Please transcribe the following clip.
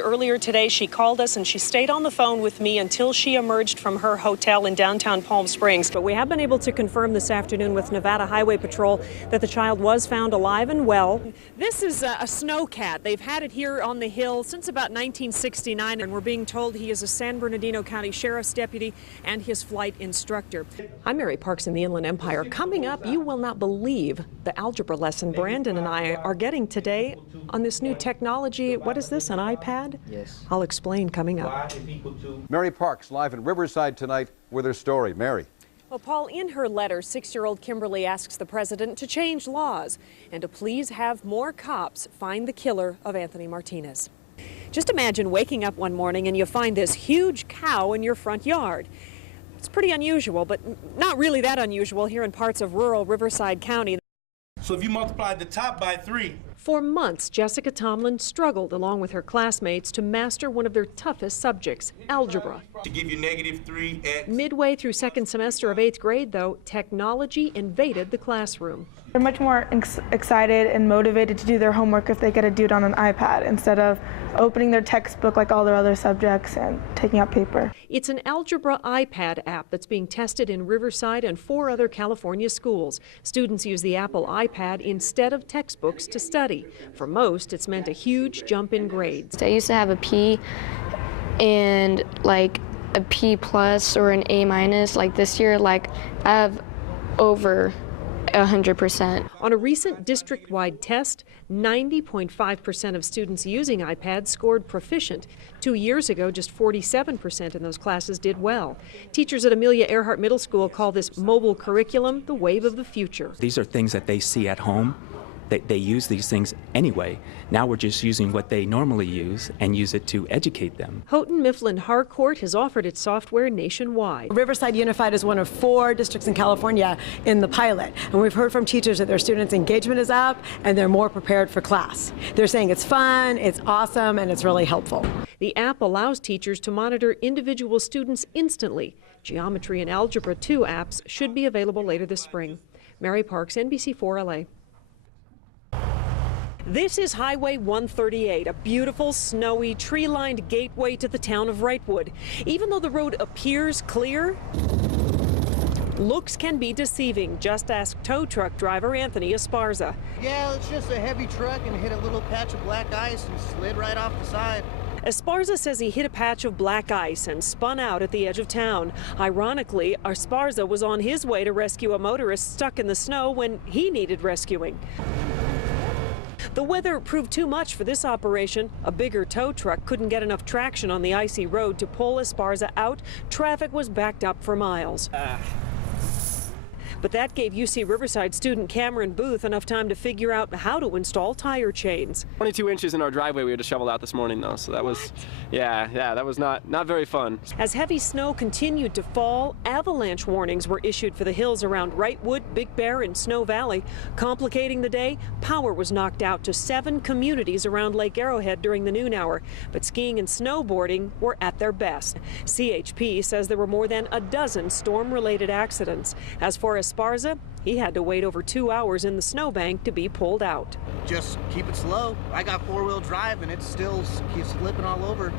Earlier today, she called us and she stayed on the phone with me until she emerged from her hotel in downtown Palm Springs. But we have been able to confirm this afternoon with Nevada Highway Patrol that the child was found alive and well. This is a snowcat. They've had it here on the hill since about 1969, and we're being told he is a San Bernardino County Sheriff's deputy and his flight instructor. I'm Mary Parks in the Inland Empire. Coming up, you will not believe the algebra lesson Brandon and I are getting today on this new technology. What is this, an iPad? Yes. I'll explain coming up. Mary Parks live in Riverside tonight with her story. Mary. Well, Paul, in her letter, 6-year-old Kimberly asks the president to change laws and to please have more cops find the killer of Anthony Martinez. Just imagine waking up one morning and you find this huge cow in your front yard. It's pretty unusual, but not really that unusual here in parts of rural Riverside County. So if you multiply the top by 3. For months, Jessica Tomlin struggled along with her classmates to master one of their toughest subjects, algebra. To give you -3x. Midway through second semester of 8th grade, though, technology invaded the classroom. They're much more excited and motivated to do their homework if they get to do it on an iPad instead of opening their textbook like all their other subjects and taking out paper. It's an algebra iPad app that's being tested in Riverside and 4 other California schools. Students use the Apple iPad instead of textbooks to study. For most, it's meant a huge jump in grades. I used to have a P and like a P plus or an A minus. Like this year, like I have over 100%. On a recent district-wide test, 90.5% of students using iPads scored proficient. 2 years ago, just 47% in those classes did well. Teachers at Amelia Earhart Middle School call this mobile curriculum the wave of the future. These are things that they see at home. They use these things anyway. Now we're just using what they normally use and use it to educate them. Houghton Mifflin Harcourt has offered its software nationwide. Riverside Unified is one of 4 districts in California in the pilot, and we've heard from teachers that their students' engagement is up and they're more prepared for class. They're saying it's fun, it's awesome, and it's really helpful. The app allows teachers to monitor individual students instantly. Geometry and Algebra 2 apps should be available later this spring. Mary Parks, NBC4 LA. This is Highway 138, a beautiful, snowy, tree-lined gateway to the town of Wrightwood. Even though the road appears clear, looks can be deceiving. Just ask tow truck driver Anthony Esparza. Yeah, it's just a heavy truck and hit a little patch of black ice and slid right off the side. Esparza says he hit a patch of black ice and spun out at the edge of town. Ironically, Esparza was on his way to rescue a motorist stuck in the snow when he needed rescuing. The weather proved too much for this operation. A bigger tow truck couldn't get enough traction on the icy road to pull Esparza out. Traffic was backed up for miles. But that gave UC Riverside student Cameron Booth enough time to figure out how to install tire chains. 22 inches in our driveway we had to shovel out this morning though, so that was, yeah, that was not very fun. As heavy snow continued to fall, avalanche warnings were issued for the hills around Wrightwood, Big Bear, and Snow Valley. Complicating the day, power was knocked out to 7 communities around Lake Arrowhead during the noon hour, but skiing and snowboarding were at their best. CHP says there were more than a dozen storm-related accidents. As for Esparza, he had to wait over 2 hours in the snowbank to be pulled out. Just keep it slow. I got 4-wheel drive and it still keeps slipping all over.